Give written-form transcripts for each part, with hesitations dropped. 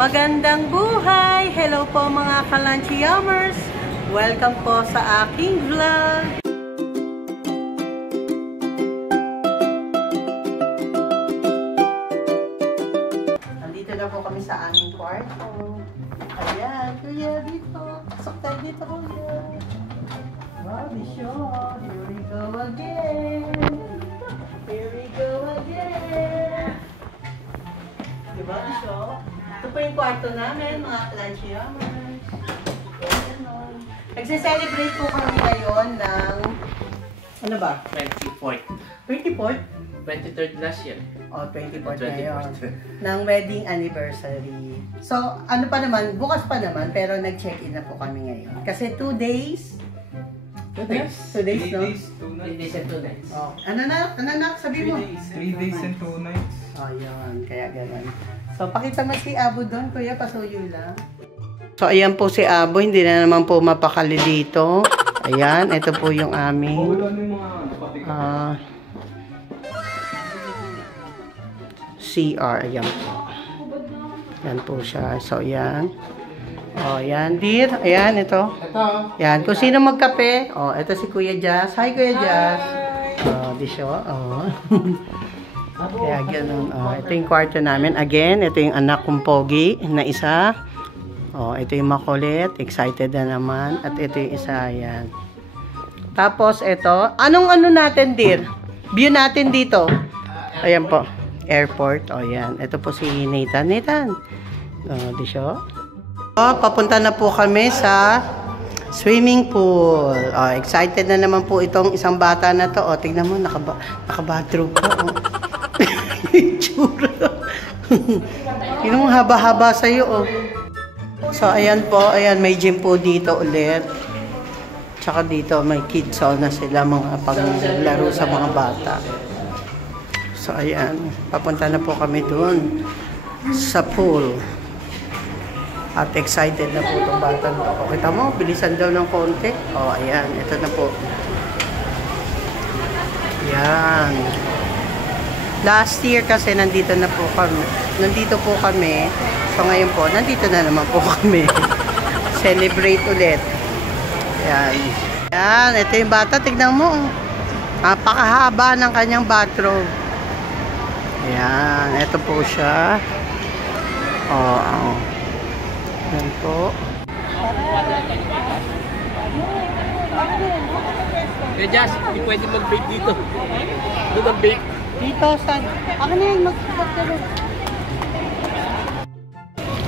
Magandang buhay! Hello po mga ka-lunchyammers! Welcome po sa aking vlog! Nandito na po kami sa aming kwarto. Ayan, kuya dito. Pasok tayo dito, kuya. Wow, Bisyo. Here we go again. Here we go again. Diba, Bisyo? Ito po yung kwarto namin, mga lunchyammers. Nagse-celebrate po kami ngayon ng... Ano ba? 24th. 24th? 23rd last year. O, 24th ngayon. Ng wedding anniversary. So, ano pa naman, bukas pa naman, pero nag-check-in na po kami ngayon. Kasi 2 days. 2 days? 2 days, no? 3 days and 2 nights. Oh. Ano na? Sabi mo? 3 days and 2 nights. Oh, yun. Kaya ganun. So, pakita mo si Abo doon, kuya. Pasuyo lang. So, ayan po si Abo. Hindi na naman po mapakali dito. Ayan. Ito po yung aming... CR. Ayan po. Ayan po siya. So, ayan. O, ayan. Dear. Ayan, ito. Ayan. Kung sino magkape. O, ito si Kuya Jazz. Hi, Kuya Jazz. O, di siya. O. Kaya ganun. O, ito yung kwarto namin. Again, ito yung anak kong pogi na isa. O, ito yung makulit. Excited na naman. At ito yung isa. Ayan. Tapos, ito. Anong ano natin, dear? View natin dito. Ayan po. Airport. O, yan. Ito po si Nathan. Nathan. O, di siya. O, papunta na po kami sa swimming pool. O, excited na naman po itong isang bata na to. O, tignan mo. Naka-bathrobe pa. O. Itsura. Yun ang haba-haba sa'yo. O. So, ayan po. Ayan, may gym po dito ulit. Tsaka dito, may kids zone na sila. Mga panglaro sa mga bata. So, ayan. Papunta na po kami doon sa pool. At excited na po itong bata. O, kita mo, bilisan daw ng konti. O, ayan. Ito na po. Ayan. Last year kasi nandito na po kami. Nandito po kami. So, ngayon po, nandito na naman po kami. Celebrate ulit. Ayan. Ayan. Ito yung bata. Tignan mo. Napakahaba ng kanyang bathrobe. Ayan, ito po siya. Oo. Ayan po. Kaya Jazz, hindi pwede mag-vape dito. Doon mag-vape. Dito, saan? Ako na yung mag-support ka doon.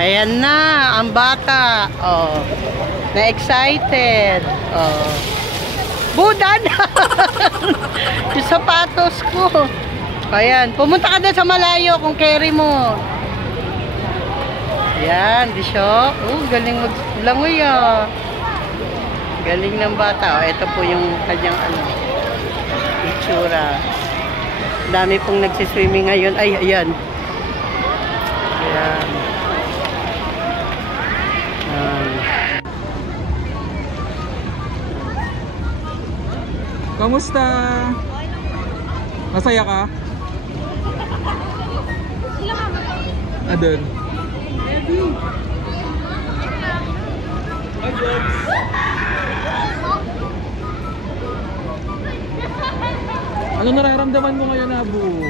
Ayan na, ang bata. Oh. Na-excited. Oh. Budan! Yung sapatos ko. Ayan, pumunta ka doon sa malayo kung carry mo. Ayan, di siya. Galing maglangoy ah. Galing ng bata. Ito po yung kanyang itsura. Dami pong nagsiswimming ngayon. Ay, ayan. Ayan. Kamusta? Masaya ka? Adon. Ano nararamdaman mo ngayon, Abu?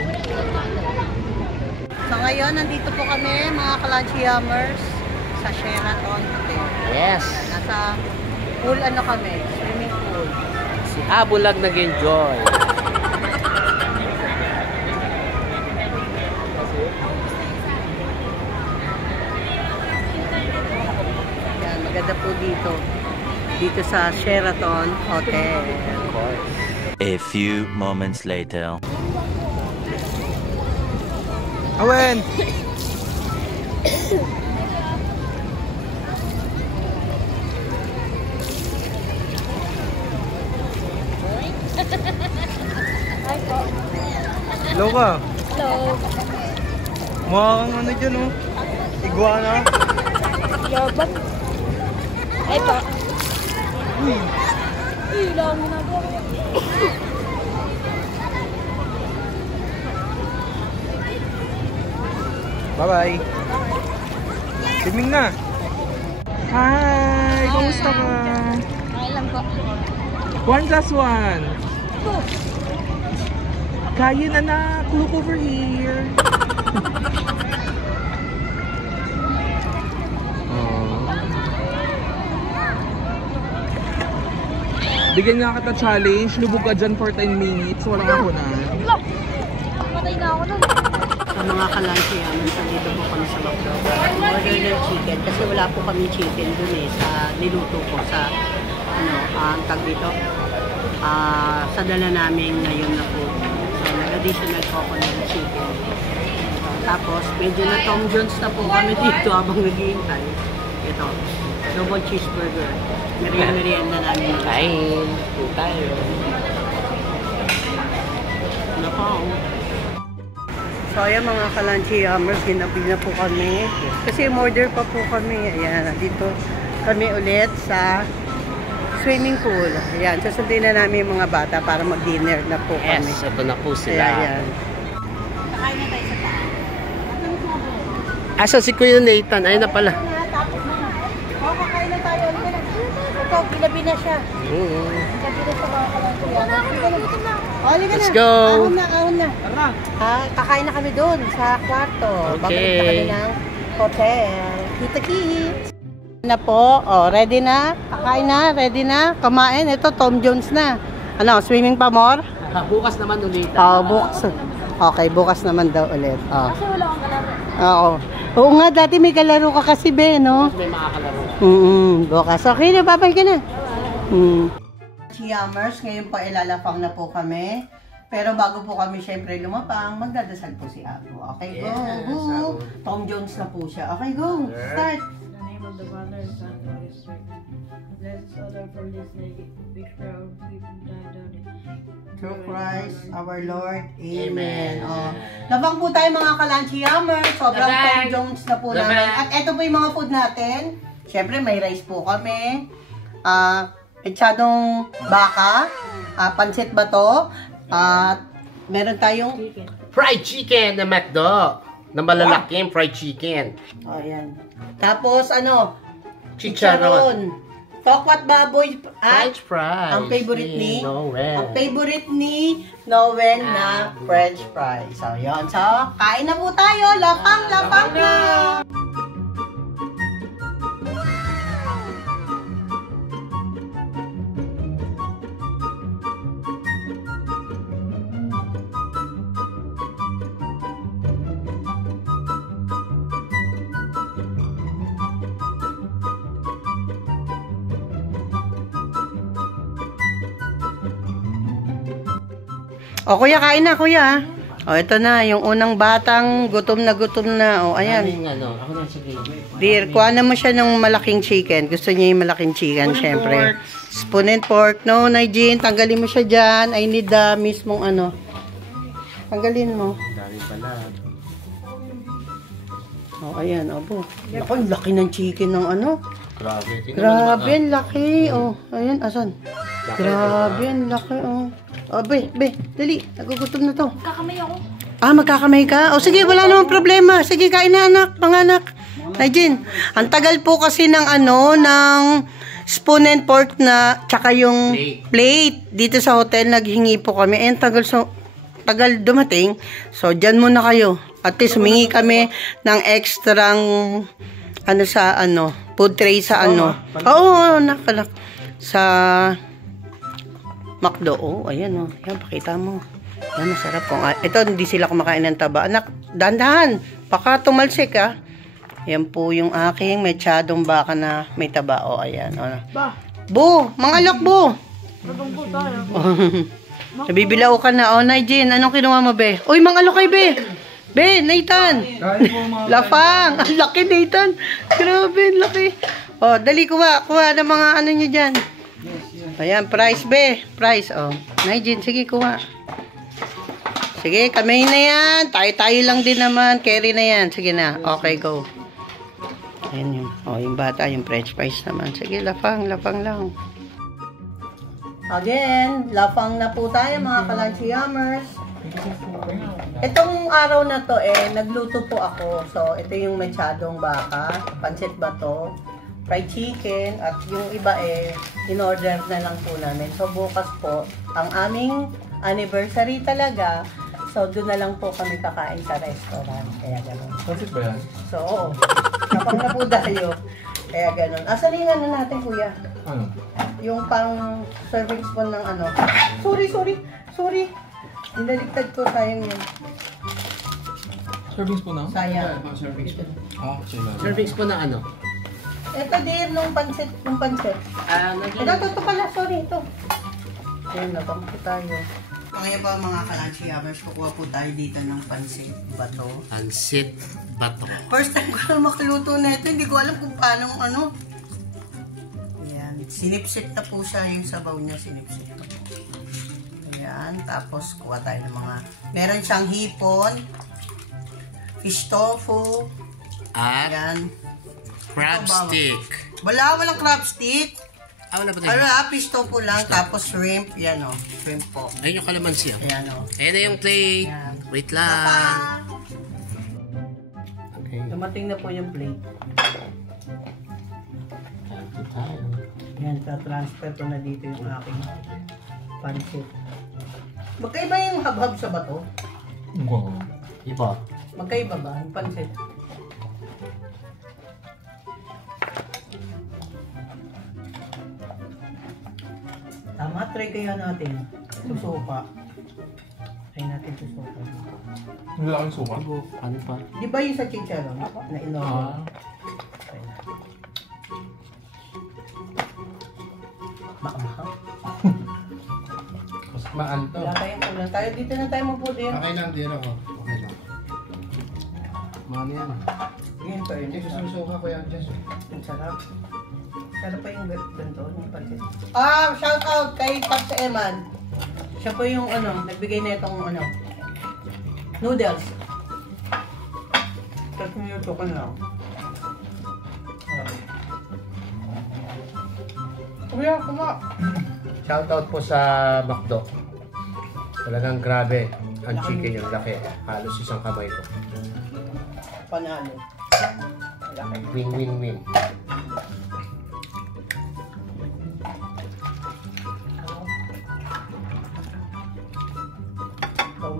So ngayon, nandito po kami, mga ka-lunchyammers, sa Sheraton Hotel. Yes. Nasa pool, kami, swimming pool. Si Abu lang nag-enjoy. Maganda po dito. Dito sa Sheraton Hotel. Of course. A few moments later. Awen! Hello ka? Hello. Mukha kang ano dyan oh. Iguana. Yabat. Ito. Ilang na po. Bye-bye. Timing na. Hi! Kumusta ka? Okay lang po. 1 plus 1. Kaya na na. Look over here. Bigyan nga kita challenge. Lubog ka dyan for 10 minutes. Walang ako na. Patay na ako nun. Sa mga kalansi namin, dito po kami sa McDo. Order ng chicken kasi wala po kami chicken dun eh sa niluto ko sa ang tag dito. Sa dala namin ngayon na po. So nag-additional po ako ng chicken. Tapos medyo na Tom Jones na po kami dito habang naghihintay. Ito, double cheeseburger. Merienda namin. Kain. Po tayo. Ano pa So ayan mga kalanchi hammers, ginabi na po kami. Kasi order pa po kami. Ayan, dito kami ulit sa swimming pool. Ayan, susundin na namin yung mga bata para mag-dinner na po kami. Yes, ito na po sila. Ayan. Kakain na tayo sa taas. Asa si Kuya Nathan? Ayun na pala. Kakain na tayo. Ito, ginabi na siya. Ginabi na sa mga kalanchi. Let's go! Ahon na. Kakain na kami doon sa kwarto. Babalik na kami ng hotel. Kita-kits. Na po, ready na? Kakain na, ready na? Kumain, ito Tom Jones na. Ano, swimming pa more? Bukas naman ulit. Bukas. Okay, bukas naman daw ulit. Kasi wala akong kalaro. Oo. Oo nga, dati may kalaro ka kasi, be, no? May makakalaro. Bukas. Okay na, babay ka na. Yammers, ngayon po ilalapang na po kami. Pero bago po kami syempre lumapang, magdadasal po si Apo. Okay, go. Go. Tom Jones na po siya. Okay, go. Start. In the name of the Father, and Son, and Holy Spirit. Bless us all for this day. Big prayer of people died on it. Through Christ, our Lord. Amen. Labang po tayo mga kalanchi yammers. Sobrang Tom Jones na po namin. At eto po yung mga food natin. Syempre may rice po kami. Echadong baka. Pansit ba to? Meron tayong Fried chicken na McDo. Na malalaking fried chicken. ayan. Tapos ano? Chicharon. Tokwat baboy at French fries. ang favorite ni Noel. Ang favorite ni Noel na French fries. So, yun. So, kain na po tayo. Lapang na. O, kuya, kain na, kuya. O, ito na, yung unang batang gutom na. O, ayan. Ako na, sige. Dear, kuha na mo siya ng malaking chicken. Gusto niya yung malaking chicken, syempre. Spoon and pork. No, Nigel, tanggalin mo siya dyan. I need the mismong ano. Tanggalin mo. Dami pala. O, ayan, opo. Ako, ang laki ng chicken ng ano. Grabe. Grabe, ang laki. O, ayan, asan? Grabe, ang laki, o. O, be, dali. Nagugutom na to. Kakamay ako. Magkakamay ka? O, sige, wala namang problema. Sige, kain na, anak, panganak. Nigel, ang tagal po kasi ng ano, ng spoon and pork na, tsaka yung plate. Dito sa hotel, naghingi po kami. Eh, tagal dumating. So, dyan muna kayo. At least, humingi kami ng extrang, food tray sa ano. Oo, nakalak. Sa McDo. Oh, ayan, oh. Yan, pakita mo. Yan, masarap po. Ito, hindi sila kumakain ng taba. Anak, dahan-dahan. Baka tumalsik, ah. Yan po yung aking mechadong baka na may taba. O, ayan. O. Bu, mangalok, Bu. Nabanggo tayo. Nabibilao ka na. O, Nigel, anong kinuha mo, be? Uy, mangalok kay be. Be, Nathan. Lafang. Ang laki, Nathan. Grabe, ang laki. O, dali, kuha. Kuha ng mga ano nyo dyan. Ayan, price, be. Price, o. Nigel, sige, kuha. Sige, kami na yan. Tayo-tayo lang din naman. Carry na yan. Sige na. Okay, go. Ayan yun. O, yung bata, yung french fries naman. Sige, lapang lang. Again, lapang na po tayo mga kalanchi yammers. Itong araw na to nagluto po ako. So, ito yung mechadong baka, pancit bato, fried chicken, at yung iba in-order na lang po namin. So, bukas po, ang aming anniversary talaga. So, doon na lang po kami kakain sa restaurant. Kaya gano'n. Pansit ba yan? So, oo. Kapag na po tayo. Kaya gano'n. Asalingan na natin, kuya. Ano? Yung pang serving spoon ng ano. Sorry. Nilaligtad ko, sayang yun. Serving spoon na? Sayang. Ah, sige. Serving spoon ng ano? Ito din, nung pancit. Ito pala, sorry, ito. Ayan na, pangko tayo. Ngayon pa mga ka-lunch yammers, kukuha po tayo dito ng pancit bato. Pansit bato. First time ko na makiluto na ito, hindi ko alam kung paano ano. Ayan, sinipsip na po siya, yung sabaw niya sinipsip na po. Ayan, tapos kuha tayo ng mga, meron siyang hipon, fish tofu, At crab stick. Walang crab stick. Wala ba tayo? Fish tofu lang, tapos shrimp, yan o, shrimp po. Ayun yung kalamansi. Ayan o. Ayan na yung plate. Ayan. Wait lang. Okay. Dumating na po yung plate. Yan, transfer ko na dito yung aking pancit. Magkaiba yung habhab sa bato? Wow. Iba. Magkaiba ba yung pancit? Tama, try kaya natin. Susuka. Try natin susuka. Ang laking suka. Ano pa? Di ba yung sa chicharon na inorder? Try natin. Maanghang. Mas maan to. Wala tayong ulan. Tayo dito na tayo mabuti. Okay lang, din ako. Okay lang. Maan yan. Yan to yun. Susuka ko yan, Jess. Ang sarap. Sarap pa yung ganito, yung pancit. Shout out kay Pops Eman. Siya po yung nagbigay na itong noodles. Tapos minuto ko na. Kuya, kuma. Shoutout po sa McDo. Talagang grabe. Ang chicken yung laki. Halos isang kamay ko. Panalo. Laki. Win-win-win.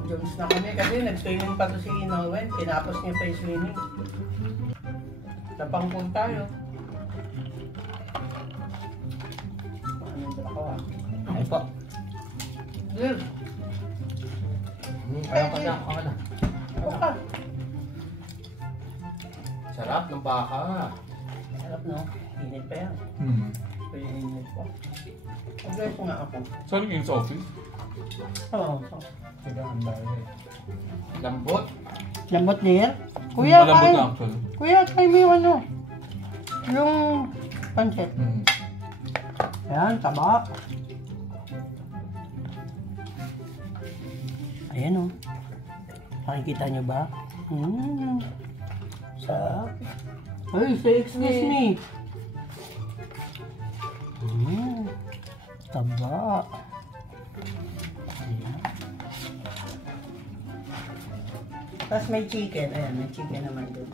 Jones na kami kasi nag-swimming pa to si Nowen. Tinapos niya pa yung swimming. Napangkong tayo. Ano ba ako Ay po. Girl, Kaya ka na. buka. Sarap ng baka. Sarap no? Init pa yan. Pwede init pa. Pag-guys ko nga ako. Saan yung sa office? Oo. Teka, ang dahil. Lambot. Lambot niya? Kuya, Malambot kain. na actually. Kuya, try mo yung yung pancit. Ayan, taba. Ayan o. Makikita nyo ba? Sarap. Ay, say excuse me. Taba. Ayan. Tapos may chicken. Ayan, may chicken naman doon.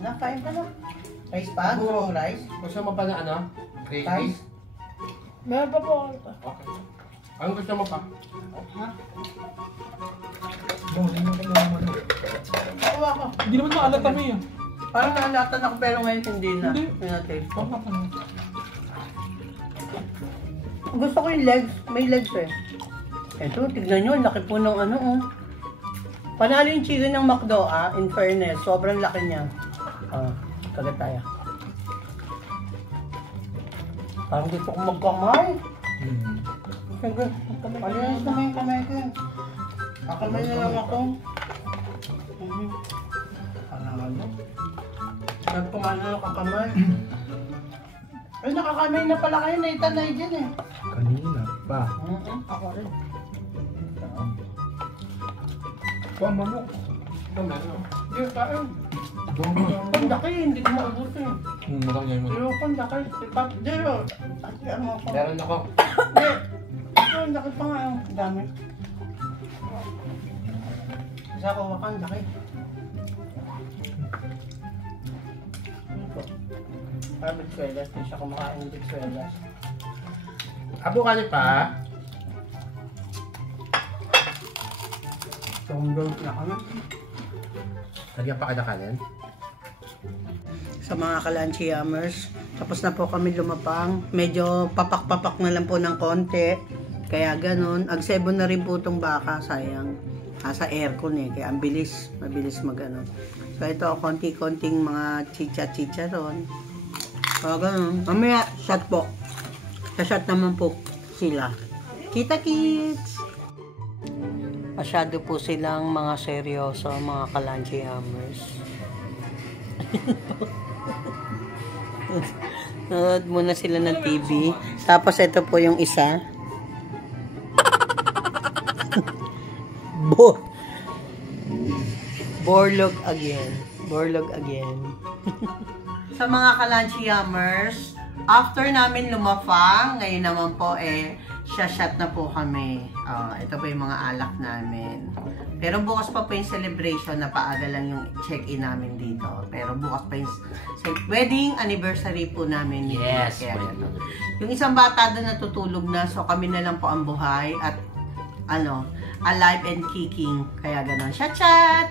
Nakain ka na. Rice pa? Gusto mong rice? Gusto mo pa na ano? Gravy? Rice? Meron pa po. Okay. Ano gusto mo pa? Ha? Kuha ko. Hindi naman maalat kami ah. Parang naalatan ako pero ngayon hindi na. Hindi. Hindi na taste ko. Baka pa na. Gusto ko yung legs. May legs eh. Ito, tignan nyo. Laki po ng Panalo yung chicken ng McDo in fairness. Sobrang laki niya. Kagat tayo. Parang gusto ko magkamay. Palinis naman yung kamay ko. Kakamay na lang ako. Pangalan mo. Sarap kumain na kakamay. Ay, nakakamay na pala kayo. Naitanay dyan eh. Kanina pa. Ako rin. Pa, manok. Hindi, kain. Pandaki, hindi ko maabutin. Malaki niya yung manok. Pero pandaki, sipat. Dero. Ano ako? Meron ako. Hindi. Ito, laki pa nga. Ang dami. Isa ko wakan, laki. Parang bitsuelas. Hindi siya kumakain ng bitsuelas. Abo ka niya pa. Tonggol na kami. Lagyan pa ka na kanin. Sa mga kalanchi yammers, tapos na po kami lumapang. Medyo papak-papak na lang po ng konti. Kaya ganun. Ag-7 na rin po itong baka. Sayang. Sa aircon eh. Kaya ang bilis. Mabilis mag-ano. So ito, konti-konting mga chicha-chicha ron. Kaya ganun. Mamaya, shot po. Sa-shot naman po sila. Kita kids! Masyado po silang mga seryoso, mga kalanchi yammers. Nanood muna sila ng TV. Tapos ito po yung isa. Borlog again. Borlog again. Sa mga kalanchi yammers, after namin lumafang, ngayon naman po shot na po kami. Ito po yung mga alak namin. Pero bukas pa po yung celebration na paaga lang yung check-in namin dito. Pero bukas pa yung wedding anniversary po namin. Yes. Kaya yung isang bata doon natutulog na, so kami na lang po ang buhay at alive and kicking. Kaya ganon. Chat!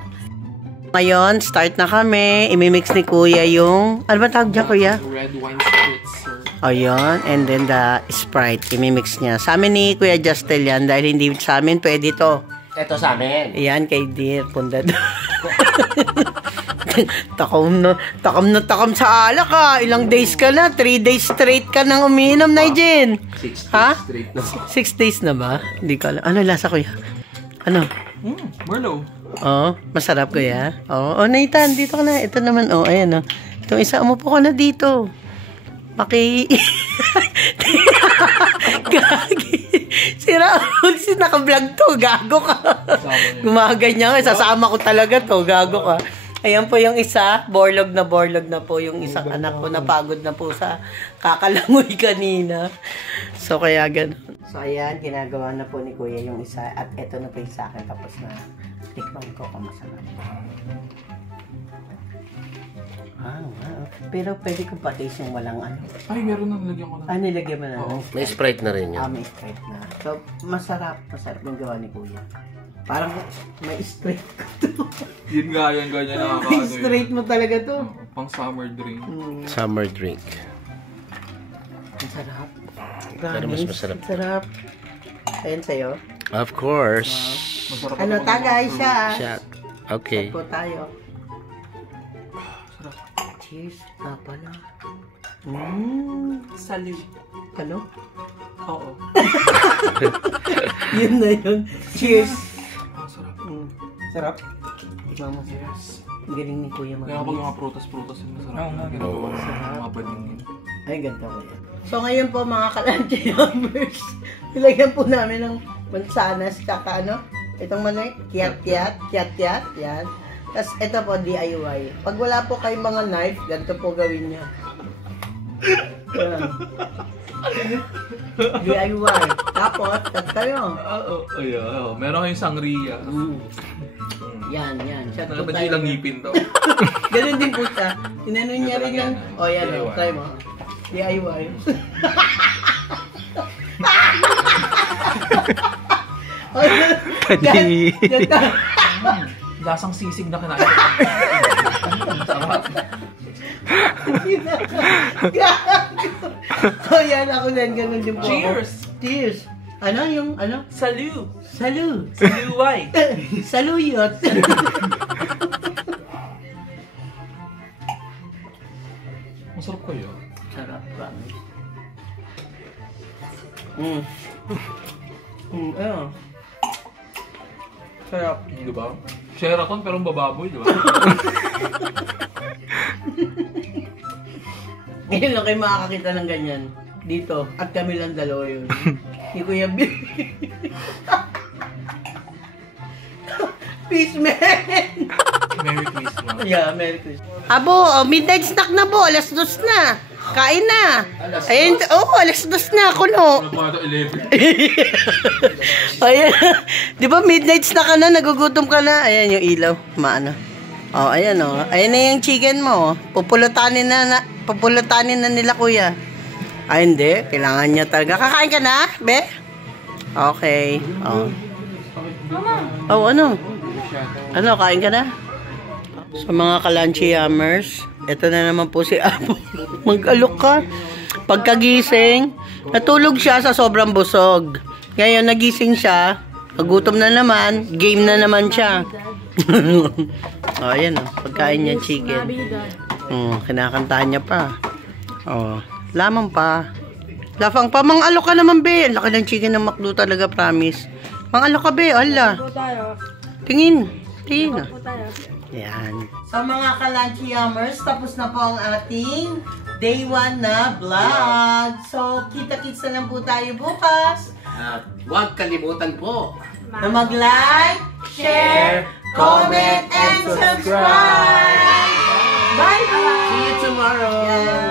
Ngayon, start na kami. Imimix ni Kuya yung... Ano ba tawag dyan, Kuya? Red wine spritzer. Ayun. And then the Sprite. Imimix niya. Sa amin ni Kuya Justel yan. Dahil hindi sa amin pwede to. Ito sa amin. Ayan, kay Dear. Pundad. Takam sa alak ha. Ilang days ka na. 3 days straight ka nang umiinom, Nigel. 6 Ha? straight na. 6 days na ba? Hindi ka alam. Ano lasa, Kuya? Ano? Merlot. Oh, masarap Kuya. Oh, Nathan, dito ka na. Ito naman, ayan Itong isa, umupo ka na dito. Gagi. Si Raul, naka-vlog to. Gago ka. Gumaganyan ka. Sasama ko talaga to. Gago ka. Ayan po yung isa. Borlog na po yung isang anak ko. Napagod na po sa kakalangoy kanina. So, kaya ganun. So, ayan. Ginagawa na po ni Kuya yung isa. At eto na po yung sa akin. Tapos na tikman ko kung masarap. Wow. Pero pwede ko pa-taste yung walang ano. Ay, meron na nilagyan ko na. Nilagyan mo na. May Sprite na rin yan. May Sprite na. So, masarap. Masarap yung gawa ni Kuya. Parang may Sprite ko to. Yun nga, yan ganyan nakakaano May Sprite mo talaga to. Pang summer drink. Summer drink. Ang sarap. Pero mas masarap. Ang sarap. Ayan sa'yo. Of course. Masarap Ano, tagay siya. Shot. Okay. Shot po tayo. Cheers. Pala. Salud. Ano? Oo. Yun na yun. Cheers. Sarap. Sarap. Ikaw mo. Yes. Ang galing ni Kuya Kaya kapag mag-mix. mga prutas yung masarap. Ginagawa sa mga paningin. Ay, ganito ko yan. So, ngayon po mga kalanchi numbers, nilagyan po namin ng mansanas, tsaka itong kiat-kiat, yan. Tapos, ito po, DIY. Pag wala po kayong mga knife, ganito po gawin niya. Yan. DIY. Tapos, cut kayo. Meron kayong sangria. Yan. Shot po Ba't tayo. ilang ngipin daw? Ganun din po siya. Tinano niya rin yung... yan try mo. DIY. Pati. Lasang sisig na kinain. Sarap. Yan ako din. Ganun din po ako. Cheers! Ano yung Salud. Salud! Saluway. Saluyot! Masarap kayo. Sarap, promise. Sarap. Di ba? Sheraton pero bababoy, di ba? Ngayon lang kayo makakakita ng ganyan. Dito. At kami lang dalawa yun. Ni Kuya Bill. Peace, man! Merry Christmas. Yeah, Merry Christmas. Abo, midnight snack na po. Alas 2 na. kain na. Ayun, alas 2 na, kuno. Ayan. Di ba midnights na ka na, nagugutom ka na. Ayan yung ilaw, maano. Oh, ayan oh. Ayan na yung chicken mo. Pupulutanin na nila kuya. Ay, hindi. Kailangan niya talaga. Kakain ka na, be? Okay. Oh. Oh, ano? Ano, kain ka na? Sa mga kalanchi-yammers, ito na naman po si Apo. Mag-alok ka. Pagkagising, natulog siya sa sobrang busog. Ngayon, nagising siya. Nagutom na naman. Game na naman siya. Oh, ayan oh. Pagkain niya chicken. Kinakantahan niya pa. Oh, lamang pa. Lafang pa. Mang-alok ka naman, be. Ang laki ng chicken ng McDo talaga, promise. Mang-alok ka, be. Ala. Tingin. Tingin. Yan. Sa mga kalanchi-yammers, tapos na po ang ating day 1 na vlog. So, kita-kits na lang po tayo bukas. At huwag kalimutan po Na mag-like, share, comment, and subscribe! Bye! See you tomorrow! Yeah.